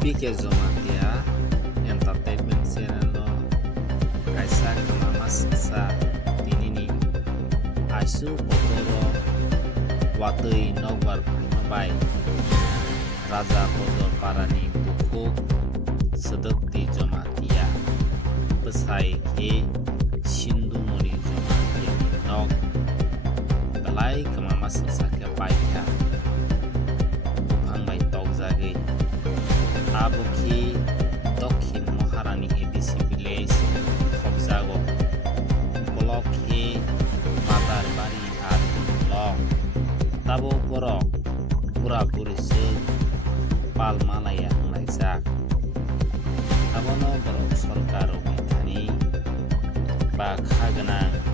PK Zomatia Entertainment Channel kaisa kemama siksa dinini asu potoro watui nogbar phainabai Raja Kodor Parani Bukuk Sedekti Zomatia Besai Ke Sindumuni Zomatia Nog Belai kemama siksa ke paika Bupangbai Tokjagi Abuki Dokhin Moharani ABC Village Khobjago Blok He Madar Bari Ar Blok Tabo Borok Pura Purisi Palmalaya Laijak Abono Borok Sorkar Umitani Bakha Ganang